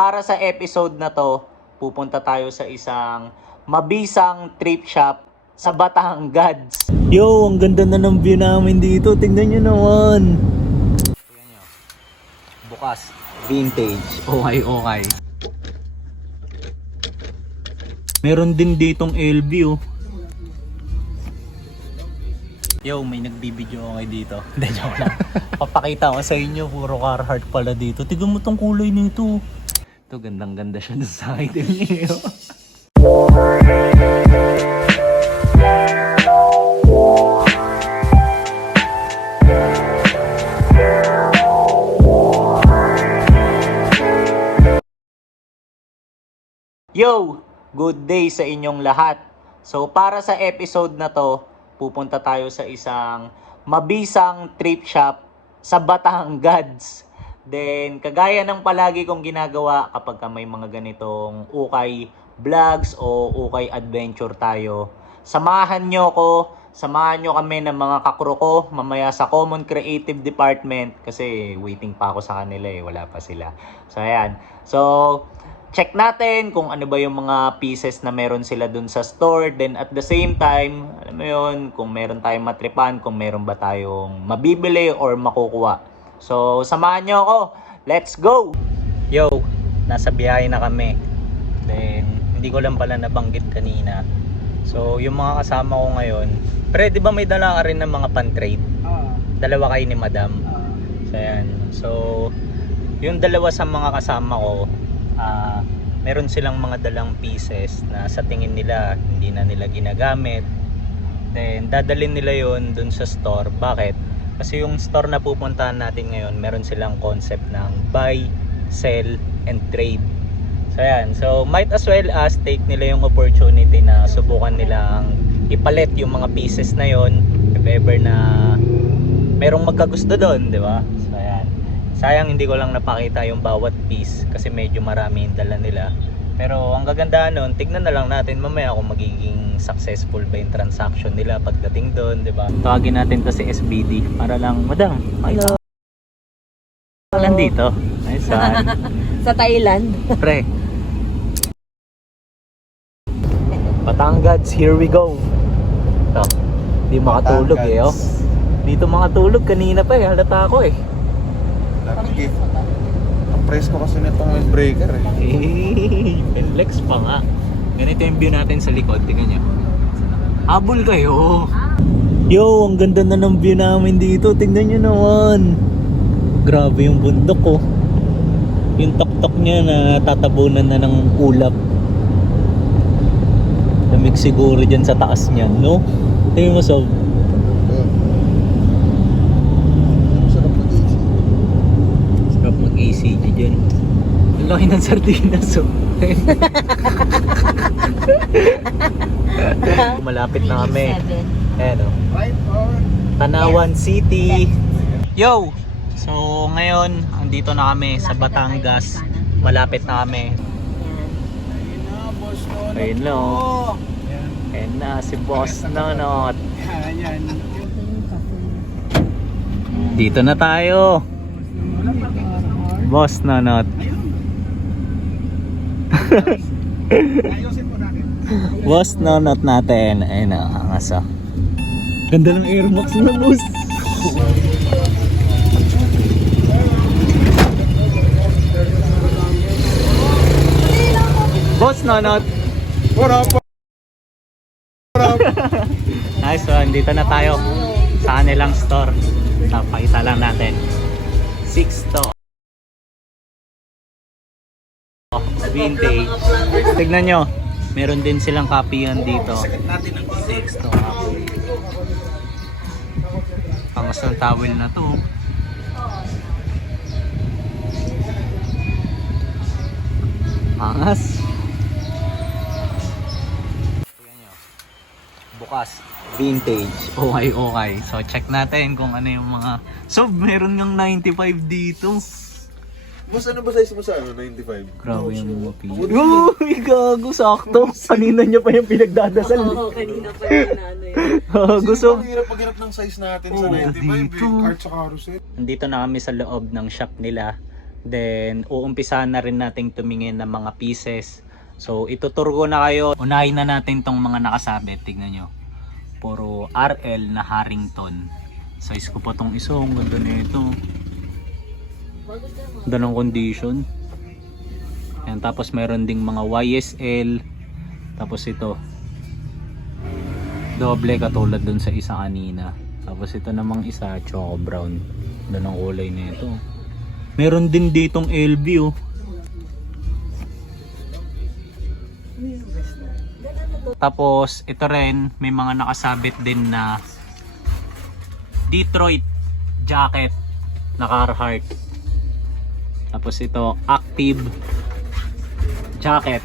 para sa episode na to, pupunta tayo sa isang mabisang trip shop sa Batangas. Yo, ang ganda na ng view namin dito. Tingnan nyo naman. Tingnan nyo. Bukas. Vintage. Okay. Meron din ditong LV oh. Yo, may nagbibideo okay dito. Hindi, joke lang. Papakita ko sa inyo, puro Carhartt pala dito. Tignan mo tong kulay nito. Ito, gandang-ganda siya dun sa item niyo. Yo! Good day sa inyong lahat. So, para sa episode na to, pupunta tayo sa isang mabisang trip shop sa Batangas. Then, kagaya ng palagi kong ginagawa kapag may mga ganitong ukay vlogs o ukay adventure tayo, samahan nyo kami ng mga kakro ko mamaya sa Common Creative Department kasi waiting pa ako sa kanila wala pa sila. So, ayan. So, check natin kung ano ba yung mga pieces na meron sila dun sa store. Then at the same time, alam mo yun, kung meron tayong matripan, kung meron ba tayong mabibili or makukuha. So, samahan nyo ako. Let's go! Yo, nasa biyahe na kami. Then, hindi ko lang pala nabanggit kanina. So, yung mga kasama ko ngayon, pre, di ba may dala ka rin ng mga pan-trade? Dalawa kayo ni Madam. So, ayan. So, yung dalawa sa mga kasama ko, meron silang mga dalang pieces na sa tingin nila hindi na nila ginagamit. Then dadalhin nila yon dun sa store. Bakit? Kasi yung store na pupuntahan natin ngayon, meron silang concept ng buy, sell, and trade. So yan, so might as well as take nila yung opportunity na subukan nilang ipalit yung mga pieces na yon if ever na merong magkagusto doon, di ba? So yan. Sayang hindi ko lang napakita yung bawat piece kasi medyo marami yung dala nila. Pero ang gagandahan nun, tignan na lang natin mamaya kung magiging successful ba yung transaction nila pagdating doon, di ba? Tawagin natin to si SBD para lang, Madam, Hello. Hello. Dito. Ay, saan? Sa Thailand. Pre. Batangas, here we go. Ito, di makatulog oh. Dito makatulog, kanina pa halata ako Lagi. Ang presko kasi nitong windbreaker Penlex pa nga. Ganito yung view natin sa likod. Tingnan nyo. Habol kayo. Yo, ang ganda na ng view namin dito. Tingnan nyo naman. Grabe yung bundok yung tok-tok niya na tatabunan na ng ulap. Lamig siguro dyan sa taas niyan, no? Tingnan mo, Sob. ACG dyan. Ang laki ng sardinas Malapit na kami. Ayan Tanawan City. Yo! So ngayon, andito na kami sa Batangas. Malapit na kami. Ayun na Ayun na si Boss Nonot. Dito na tayo. Boss Nonot. Boss Nonot natin. Ayun na, angas Ganda ng airbox na, boss. Boss Nonot. What up? Nice one, dito na tayo sa kanilang store. Pakita lang natin. 6 to. Vintage. Tignan nyo, meron din silang copy yan dito. 6 to. Pangas ng towel na to. Pangas. Tignan nyo. Bukas. Vintage. Okay. So check natin kung ano yung mga... So meron ng 95 dito. Boss, ano ba size mo sa 95? Grabe yung mga pili. Uy, gago, sakto. Kanina niya pa yung pinagdadasal. Kanina pa yung Gusto. Ang hirap ng size natin sa 95 dito. Cart sa carousel. Nandito na kami sa loob ng shop nila. Then, uumpisahan na rin nating tumingin ng mga pieces. So, ituturo ko na kayo. Unahin na natin tong mga nakasabit. Tignan nyo. Puro RL na Harrington. Size ko pa tong isa. Ang ganda na ito. Ganda ng condition. Yan, tapos meron ding mga YSL. Tapos ito. Doble katulad dun sa isa kanina. Tapos ito namang isa, choco brown. Ganda ng kulay na ito. Meron din ditong LV oh. Tapos ito rin may mga nakasabit din na Detroit jacket na Carhartt. Tapos ito active jacket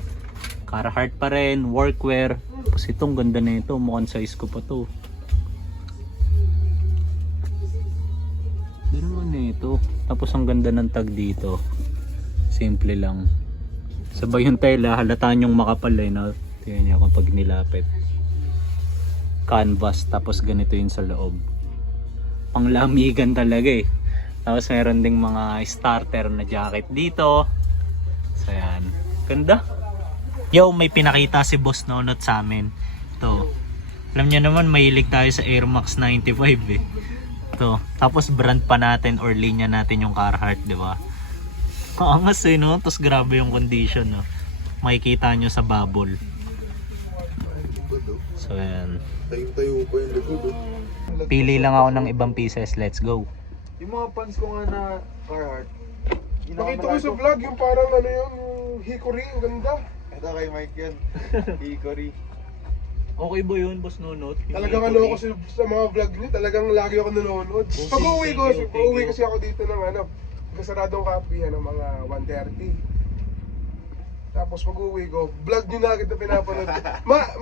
Carhartt pa rin, workwear. Tapos itong ganda na ito, mukhang size ko pa to. Ganda naman na ito. Tapos ang ganda ng tag dito. Simple lang. Sabay yung tela, halataan yung makapal eh. No? Tingnan niyo kapag nilapit. Canvas, tapos ganito yung sa loob. Panglamigan talaga eh. Tapos meron ding mga starter na jacket dito. So yan. Ganda. Yo, may pinakita si Boss Nonot sa amin. Ito. Alam niyo naman, mahilig tayo sa Air Max 95 eh. Ito. Tapos brand pa natin or linya natin yung Carhartt, di ba? Kaangas eh, no? Tapos grabe yung condition, no? Makikita nyo sa bubble. So, yan. Tayo pa yung likod. Pili lang ako ng ibang pieces. Let's go. Yung mga pants ko nga na Carhartt. Nakita ko sa vlog yung parang ano yun, yung hickory, ang ganda. Ito kay Mike yan. Hickory. Okay ba yun, Boss Nonot? Talagang ano ako sa mga vlog niyo, talagang lagi ako nanonood. Pag uwi kasi ako dito ng ano, kasaradong kapihan ng mga 1:30. Tapos pag uwi ko, vlog nyo na agad na pinapanood ko.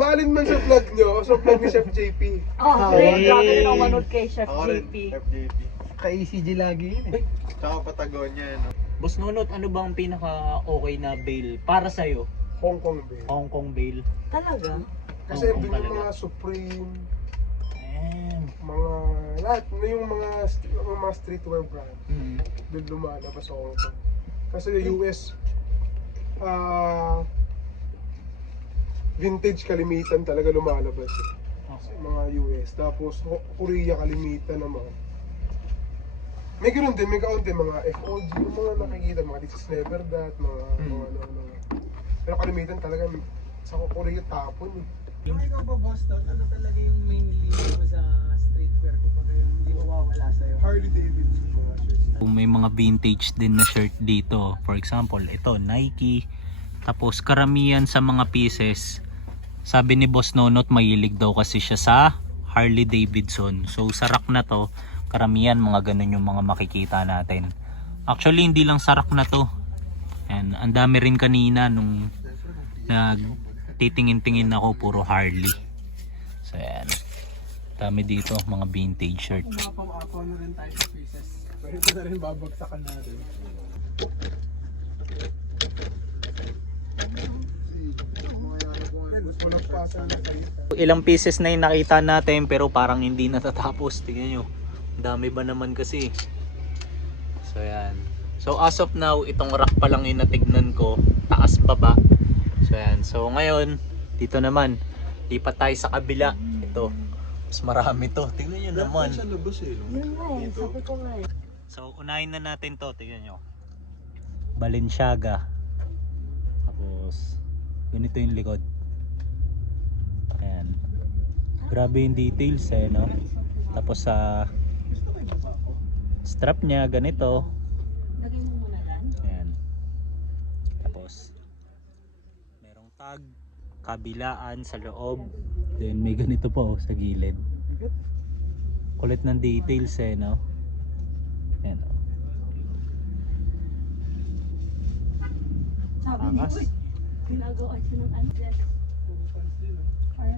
Maalin man sa vlog nyo, sa vlog ni Chef JP. Oh, grabe rin ako manood kay Chef Ako rin, JP. FJP. Ka-ECG lagi yun eh. Tsaka Patagonia, no? Boss Nonot, ano ba ang pinaka okay na bail para sa'yo? Hong Kong Bay. Hong Kong bail. Talaga? Kasi Hong Kong doon yung talaga. mga Supreme, Ayan. mga lahat, na yung mga streetwear brand. Mm. Doon lumalabas sa Hong Kong. Kasi yung US, vintage kalimitan talaga lumalabas sa mga US. Tapos Korea kalimitan naman. May ganoon din, may kaunti mga FOG, yung mga nakikita, mga This is Never That, mga ano. Pero kalimitan talaga sa Korea tapon eh. Kung ikaw ba, Boston, ano talaga yung main lead mo sa streetwear ko pag yung hindi mawawala sa'yo? Harley Davidson mga shirts. Kung may mga vintage din na shirt dito, for example, ito Nike. Tapos karamihan sa mga pieces, sabi ni Boss Nonot mahilig daw kasi siya sa Harley Davidson. So sa rack na to, karamihan mga ganun yung mga makikita natin. Actually hindi lang sa rack na to. And ang dami rin kanina nung titingin-tingin ako, puro Harley. So yan. Dami dito mga vintage shirt. Kung mapapakapaw na rin tayo sa pieces, pwede na rin babagsakan natin. Walang pasang na kayo. Ilang pieces na yung nakita natin pero parang hindi natatapos. Tingnan nyo. Ang dami ba naman kasi. So yan. So as of now, itong rack pa lang yung natignan ko. Taas baba. So yan. So ngayon, dito naman. Lipat tayo sa kabila. Ito. Mas marami to. Tingnan nyo naman. Sa labas eh, no? Yun nga eh, sabi ko nga eh. So unahin na natin to. Tingnan nyo. Balenciaga. Tapos ganito yung likod. Ayan. Grabe yung details eh, no? Tapos sa strap niya ganito. Lagay mo muna lang. Ayan. Tapos merong tag kabilaan sa loob. Then may ganito pa oh, sa gilid. Kulit ng details eh, no? Ayan oh. Sabi niya, Angas. uy, ginagawa siya ng undress.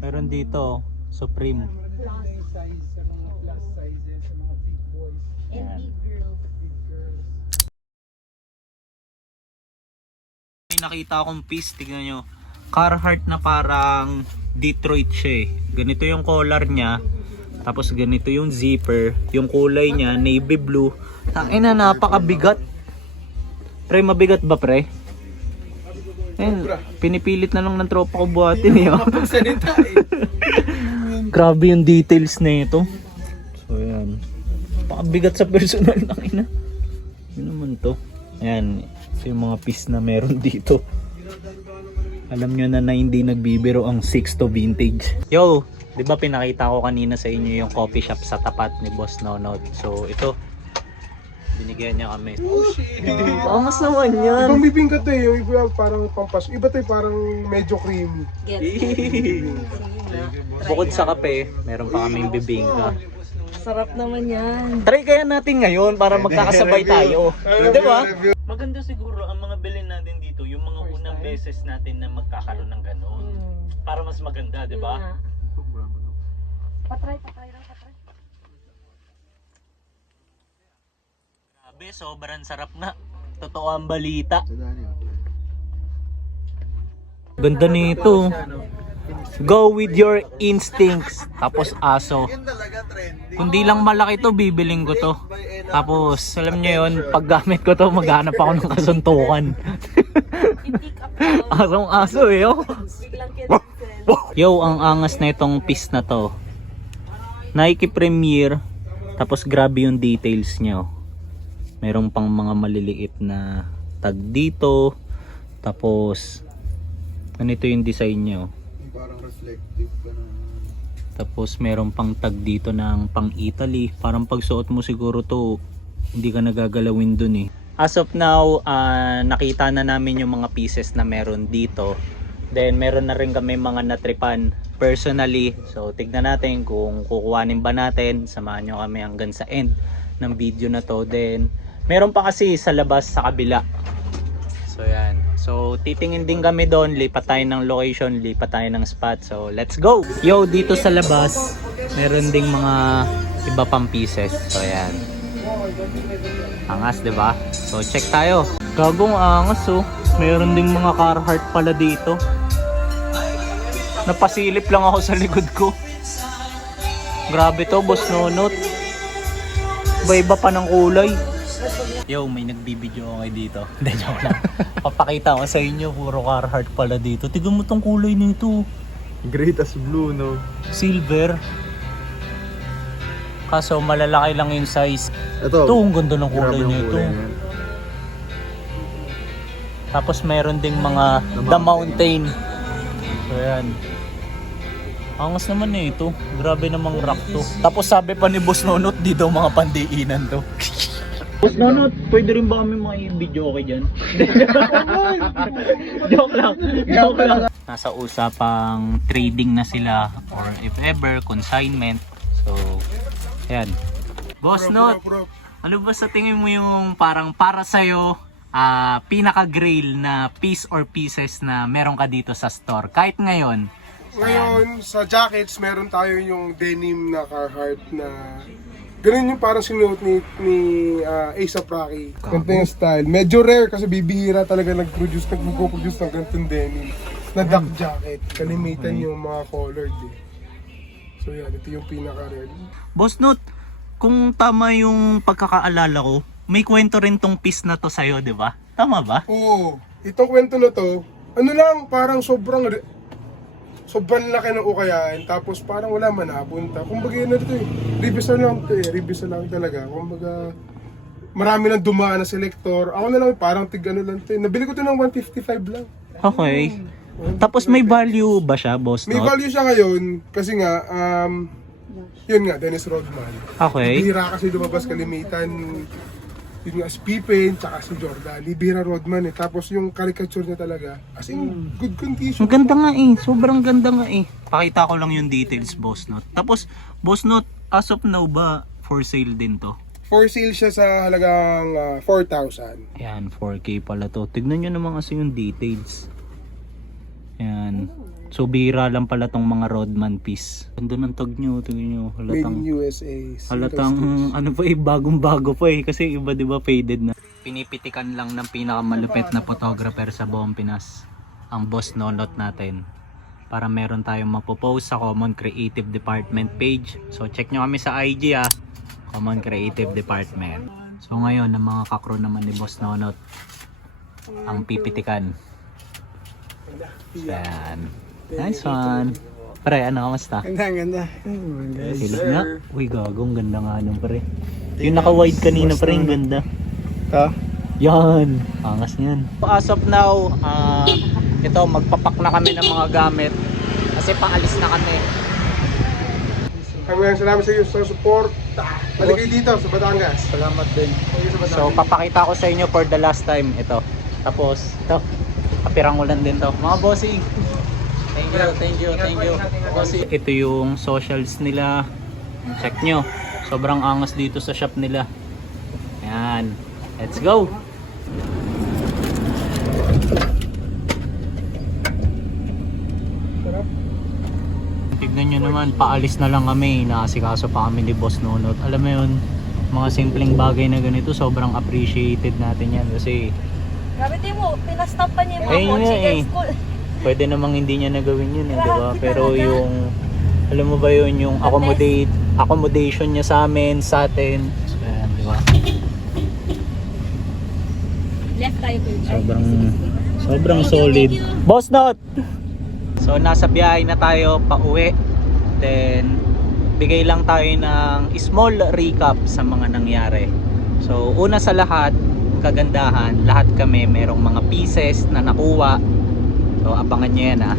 Meron dito Supreme. Maganda yung size sa mga plus sizes, sa mga big boys, And big girls. big girls. May nakita akong piece, tignan nyo. Carhartt na parang Detroit siya eh. Ganito yung collar niya. Tapos ganito yung zipper. Yung kulay niya, navy blue. Tangina, napakabigat. Pre, mabigat ba pre? Ayun, pinipilit na lang ng tropa ko buhatin eh. Oh. Grabe yung details na ito. So yan. Pakabigat sa personal na ina. Yun naman to. Ayan. Ito yung mga piece na meron dito. Alam nyo na hindi nagbibiro ang 6 to vintage. Yo! Di ba pinakita ko kanina sa inyo yung coffee shop sa tapat ni Boss Nonot? So ito. Binigyan niya kami. Oh shit! Angas naman yan. Ibang bibingka to eh. Yung iba parang pampas. Iba to eh, parang medyo creamy. Get. Bukod sa kape, meron pa kaming bibingka. Sarap naman yan. Try kaya natin ngayon para magkakasabay tayo. Di ba? Maganda siguro ang mga bilhin natin dito, yung mga unang beses natin na magkakaroon ng ganun. Para mas maganda, di ba? Patry lang, patry. Grabe, sobrang sarap nga. Totoo ang balita. Ganda nito. Go with your instincts. Tapos aso. Kundi lang malaki to, bibiling ko to. Tapos, alam nyo yun, pag gamit ko to, maghanap ako ng kasuntukan. I-pick up ko. Asong aso eh, oh. Biglang kinsen. Yo, ang angas na itong piece na to. Nike Premier. Tapos grabe yung details nyo. Meron pang mga maliliit na tag dito. Tapos, ganito yung design nyo. Parang reflective ka na. Tapos meron pang tag dito ng pang Italy. Parang pagsuot mo siguro to, hindi ka nagagalawin dun eh. As of now, nakita na namin yung mga pieces na meron dito. Then meron na rin kami mga natripan personally. So tignan natin kung kukuhanin ba natin. Samahan nyo kami hanggang sa end ng video na to. Then meron pa kasi sa labas sa kabila. So yan. So titingin din kami doon, lipat tayo ng location, lipat tayo ng spot. So let's go! Yo, dito sa labas, meron ding mga iba pang pieces. So yan. Angas, 'di ba? So check tayo. Gagong angas oh. Meron ding mga Carhartt pala dito. Napasilip lang ako sa likod ko. Grabe to, Boss Nonot. Iba-iba pa ng kulay. Yo, may nagbibideo okay dito. Hindi, joke lang. Papakita ko sa inyo, puro Carhartt pala dito. Tignan mo tong kulay nito. Great as blue, no? Silver. Kaso malalaki lang yung size. Ito, Ito, ang ganda ng kulay grabe yung nito. kulay niyan. Tapos meron ding mga The Mountain. So yan. Angas naman eh ito. Grabe namang rock to. Tapos sabi pa ni Boss Nonot, di daw mga pandiinan to. Boss Nonot, pwede rin ba kami mga-video okay dyan? Joke lang. Joke lang. Nasa usapang trading na sila or if ever, consignment. So, yan. Boss Not, ano ba sa tingin mo yung parang para sa'yo pinaka-grail na piece or pieces na meron ka dito sa store? Kahit ngayon. Ngayon, sa jackets, meron tayo yung denim na Carhartt na ganun yung parang sinuot ni A$AP Rocky. Ganito yung style. Medyo rare kasi bibihira talaga nagpo-produce ng ganitong denim na duck jacket. Kalimitan yung mga colored eh. So yan, ito yung pinaka-rare. Boss Not, kung tama yung pagkakaalala ko, may kwento rin tong piece na to sa'yo, di ba? Tama ba? Oo. Itong kwento na to, ano lang, parang sobrang laki ng ukayan, tapos parang wala man napunta. Kumbaga yun na ito eh. Reviews na lang ito eh. Reviews na lang talaga. Kumbaga, marami nang dumaan na selector. Ako na lang, parang tig-ano lang ito eh. Nabili ko ito ng 155 lang. Okay. Tapos may value ba siya, Boss May Not? value siya ngayon, kasi nga, yun nga, Dennis Rodman. Okay. Bihira kasi lumabas kalimitan. Yun nga, si Pippen, tsaka si Jordan. Bihira Rodman eh. Tapos yung caricature niya talaga, as in, good condition. Ang ganda nga eh. Sobrang ganda nga eh. Pakita ko lang yung details, Boss Not. Tapos, Boss Not, as of now ba, for sale din to? For sale siya sa halagang 4,000. Ayan, 4K pala to. Tignan nyo naman kasi yung details. Ayan. So, bihira lang pala tong mga Rodman piece. Ganda ng tag nyo. Tignan nyo. Made Halatang, in USA. halatang ano pa eh, bagong-bago pa eh. Kasi iba diba faded na. Pinipitikan lang ng pinakamalupit na photographer sa buong Pinas. Ang Boss Nonot natin. Para meron tayong mapopost sa Common Creative Department page. So, check nyo kami sa IG Common Creative Department. So, ngayon, ang mga kakro naman ni Boss Nonot. ang pipitikan. So, yan. Nice one. Pre, ano, kamusta? Ganda. Silog nga. Uy, gagong ganda nga nun, pre. Yung naka-wide kanina, pre, yung ganda. Ito? Yan, angas niyan. As of now, ito, magpapak na kami ng mga gamit. Kasi paalis na kami. Hanggang salamat sa iyo sa support. Balik kayo dito sa Batangas. Salamat din. So, papakita ko sa inyo for the last time. Ito. Tapos, ito. Kapirangulan din to. Mga bossing. Thank you. Bossing. Ito yung socials nila. Check nyo. Sobrang angas dito sa shop nila. Ayan. Let's go! Tignan nyo naman, paalis na lang kami. Naasikaso pa kami ni Boss Nonot. Alam mo yun, mga simpleng bagay na ganito, sobrang appreciated natin yan. Kasi Grabe din mo, pinastop pa niya yung mga Ayun kotse nga guys. eh. Cool. pwede namang hindi niya nagawin yun, eh, di ba? Grabe Pero talaga. yung, alam mo ba yun, yung accommodation niya sa amin, sa atin. So, ayan, di ba? Left tayo po. Sobrang solid. Boss Not! So nasa biyahe na tayo pa uwi. Then bigay lang tayo ng small recap sa mga nangyari. So una sa lahat, kagandahan, lahat kami merong mga pieces na nakuha. So abangan nyo yan ah.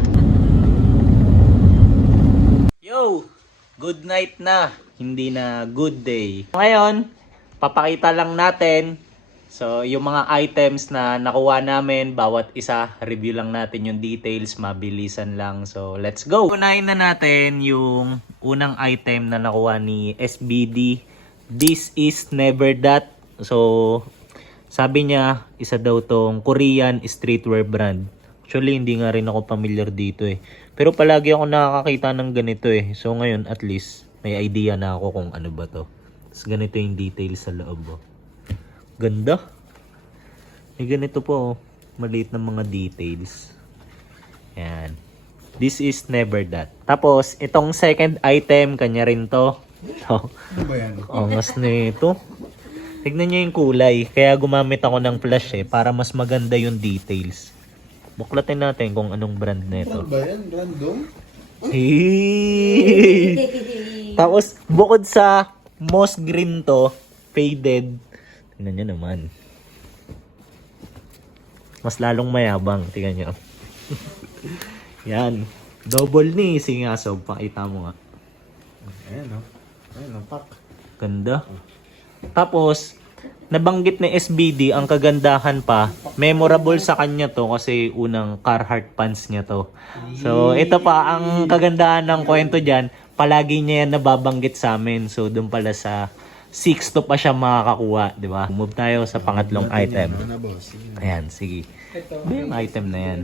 Yo! Good night na. Hindi na good day. Ngayon, papakita lang natin. So, yung mga items na nakuha namin, bawat isa, review lang natin yung details, mabilisan lang. So, let's go! Unahin na natin yung unang item na nakuha ni SBD. This is Never That. So, sabi niya, isa daw tong Korean streetwear brand. Actually, hindi nga rin ako familiar dito eh. Pero palagi ako nakakakita ng ganito eh. So, ngayon, at least, may idea na ako kung ano ba to. Tapos, ganito yung details sa loob. Oh. Ganda. May ganito po, maliit na mga details. Yan. This is Never That. Tapos, itong second item, kanya rin to. Ito. Ano ba yan? Angas na ito. Tignan nyo yung kulay. Kaya gumamit ako ng flash eh, para mas maganda yung details. Buklatin natin kung anong brand na ito. Ano ba yan? Random? Hey! Tapos, bukod sa moss green to, faded. Tingnan nyo naman. Mas lalong mayabang. Tingnan nyo. Yan. Double ni singasob. Pakita mo nga. Ayan o. Ayan o, pak. Ganda. Tapos, nabanggit ni SBD, ang kagandahan pa, memorable sa kanya to kasi unang Carhartt pants niya to. So, ito pa, ang kagandahan ng kwento dyan, palagi niya yan nababanggit sa amin. So, dun pala sa 6 to pa siya makakakuha, di ba? Move tayo sa pangatlong item. Ano na boss? Sige na. Ayan, sige. Ano yung item na yan?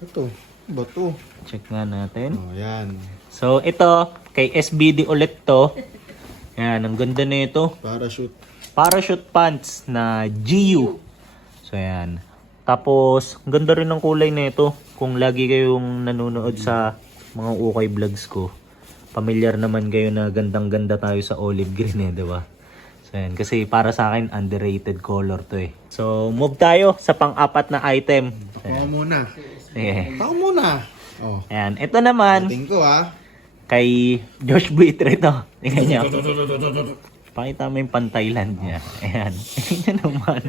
Ito. Bato. Check nga natin. Oh, yan. So, ito, kay SBD ulit to. Ayan, ang ganda na ito. Parachute. Parachute pants na GU. So, ayan. Tapos, ang ganda rin ng kulay na ito. Kung lagi kayong nanonood sa mga ukay vlogs ko, familiar naman kayo na gandang-ganda tayo sa olive green eh, di ba? So, ayan. Kasi para sa akin, underrated color to eh. So, move tayo sa pang-apat na item. Ako muna. Yeah. Ako muna. Oh. Ayan. Ito naman, Tingin ko ah. kay Josh Buitre to. Tingnan nyo. Pakita mo yung pantayland niya. Ayan. Tingnan naman.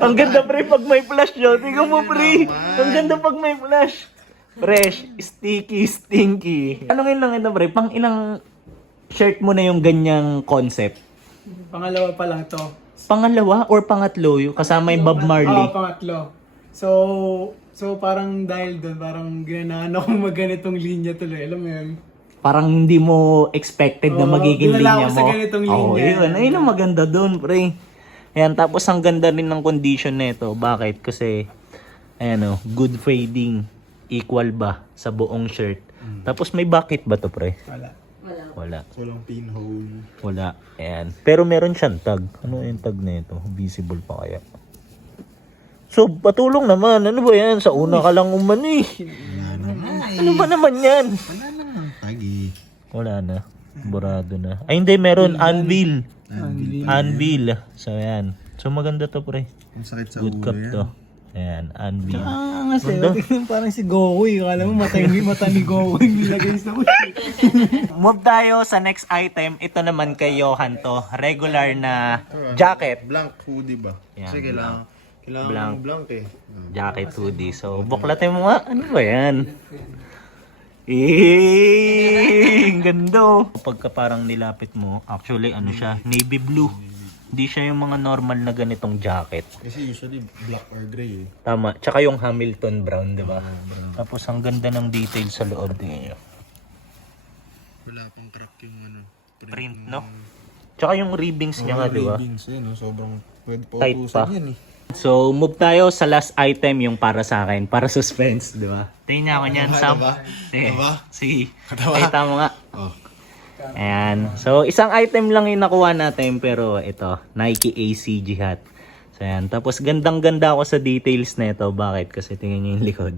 Ang ganda pre pag may flash yun. Tingnan mo pre. Ang ganda pag may flash. Fresh, sticky, stinky. Ano ngayon lang ito pre? Pang ilang shirt mo na yung ganyang concept? Pangalawa pa lang to. Pangalawa or pangatlo? Yung kasama yung Bob Marley? Oo, pangatlo. So parang dahil doon, parang ganahan ako magganitong linya tuloy. Alam mo yun? Parang hindi mo expected na Oo, magiging dinala linya ako mo. sa ganitong linya. Oo, yun. Ayun ang maganda doon, pre. Ayan, tapos ang ganda rin ng condition nito. Bakit? Kasi, ayan o, good fading. Equal ba sa buong shirt? Tapos may bucket ba to, pre? Wala. Wala. Walang pinhole. Wala. Ayan. Pero meron siyang tag. Ano yung tag na ito? Visible pa kaya? So, patulong naman. Ano ba yan? Sa una ka lang umano eh. Wala naman. Ano ba naman yan? Wala naman. Tagi. Wala na. Burado na. Ay, hindi. Meron. Anvil. Anvil. Anvil. So, ayan. So maganda to pre. Ang sakit sa Good ulo cup yan. to. Ayan, Anvil. Ah, kasi parang si Goku eh. Akala mo mata ni Goku yung nilagay sa ulo. Move tayo sa next item. Ito naman kay Johan to. Regular na jacket. Blank hoodie ba? Yan, Kasi kailangan Blank. blank eh. Jacket hoodie. So, buklatin mo nga. Ano ba yan? Ang ganda oh. Pagka parang nilapit mo, actually ano siya, navy blue. Hindi siya yung mga normal na ganitong jacket. Kasi usually black or gray eh. Tama. Tsaka yung Hamilton brown, di ba? Tapos ang ganda ng detail sa loob niya. Wala pang crack yung ano. Print, no? Tsaka yung ribbings niya nga, di ba? Ribbings eh, no? Sobrang pwede pa Tight pa. utusan yan eh. So, move tayo sa last item, yung para sa akin. Para suspense, di ba? Tingnan ako niyan, Sam. Diba? Eh, Diba? sige. Katawa. Kita mo nga. Oh. Ayan. So, isang item lang yung nakuha natin, pero ito, Nike ACG hat. So, ayan. Tapos, gandang-ganda ako sa details na ito. Bakit? Kasi tingnan nyo yung likod.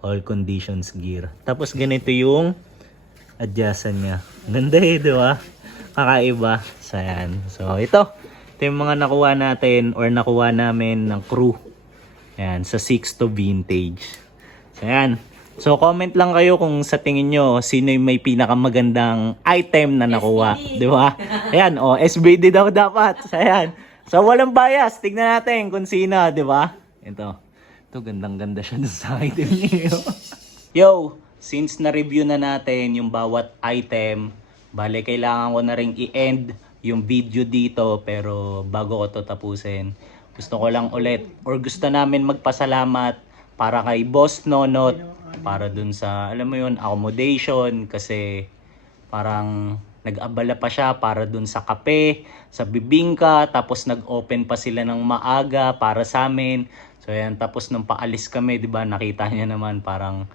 All conditions gear. Tapos, ganito yung adjustan niya. Ganda eh, di ba? Kakaiba. So, ayan. So, ito. Ito yung mga nakuha natin or nakuha namin ng crew. Ayan, sa 6 to vintage. So, ayan. So, comment lang kayo kung sa tingin nyo, sino yung may pinakamagandang item na nakuha. Di ba? Ayan, oh, SBD daw dapat. So, ayan. So, walang bias. Tignan natin kung sino, di ba? Ito. Ito, gandang-ganda siya dun sa item niyo. Yo, since na-review na natin yung bawat item, bale, kailangan ko na rin i-end yung video dito. Pero bago ko to tapusin, gusto ko lang ulit, or gusto namin magpasalamat para kay Boss Nonot, para dun sa, alam mo yun, accommodation, kasi parang nag-abala pa siya para dun sa kape, sa bibingka, tapos nag-open pa sila ng maaga para sa amin. So ayan, tapos nung paalis kami, di ba, nakita niya naman parang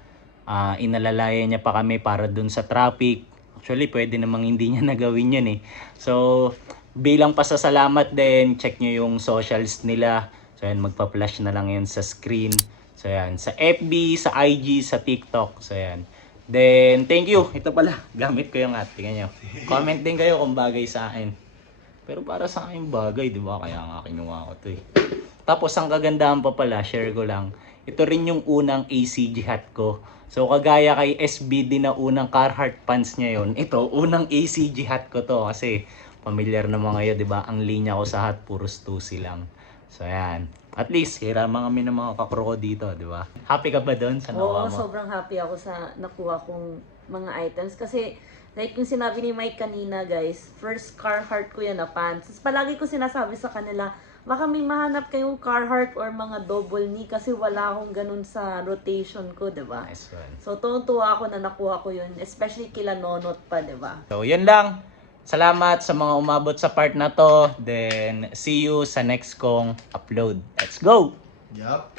inalalayan niya pa kami para dun sa traffic. Actually, pwede namang hindi niya nagawin yun eh. So, bilang pasasalamat din, check nyo yung socials nila. So ayan, magpa-flash na lang yan sa screen. So yan, sa FB, sa IG, sa TikTok. So yan. Then, thank you. Ito pala, gamit ko yung at. Tingnan nyo. Comment din kayo kung bagay sa akin. Pero para sa akin bagay, di ba? Kaya nga kinuha ko to eh. Tapos, ang kagandahan pa pala, share ko lang. Ito rin yung unang ACG hat ko. So, kagaya kay SBD na unang Carhartt pants niya yun. Ito, unang ACG hat ko to. Kasi, familiar naman ngayon, di ba? Ang linya ko sa hat, puro stussy lang. So, yan. At least, hiraman kami ng mga kakroko dito, di ba? Happy ka ba doon sa nakuha Oo, mo? sobrang happy ako sa nakuha kong mga items. Kasi, like yung sinabi ni Mike kanina, guys, first Carhartt ko yan na pants. Tapos palagi ko sinasabi sa kanila, baka may mahanap kayong Carhartt or mga double knee kasi wala akong ganun sa rotation ko, di ba? Nice one. So, tuwang-tuwa ako na nakuha ko yun. Especially kila Nonot pa, di ba? So, yun lang. Salamat sa mga umabot sa part na to. Then, see you sa next kong upload. Let's go! Yup.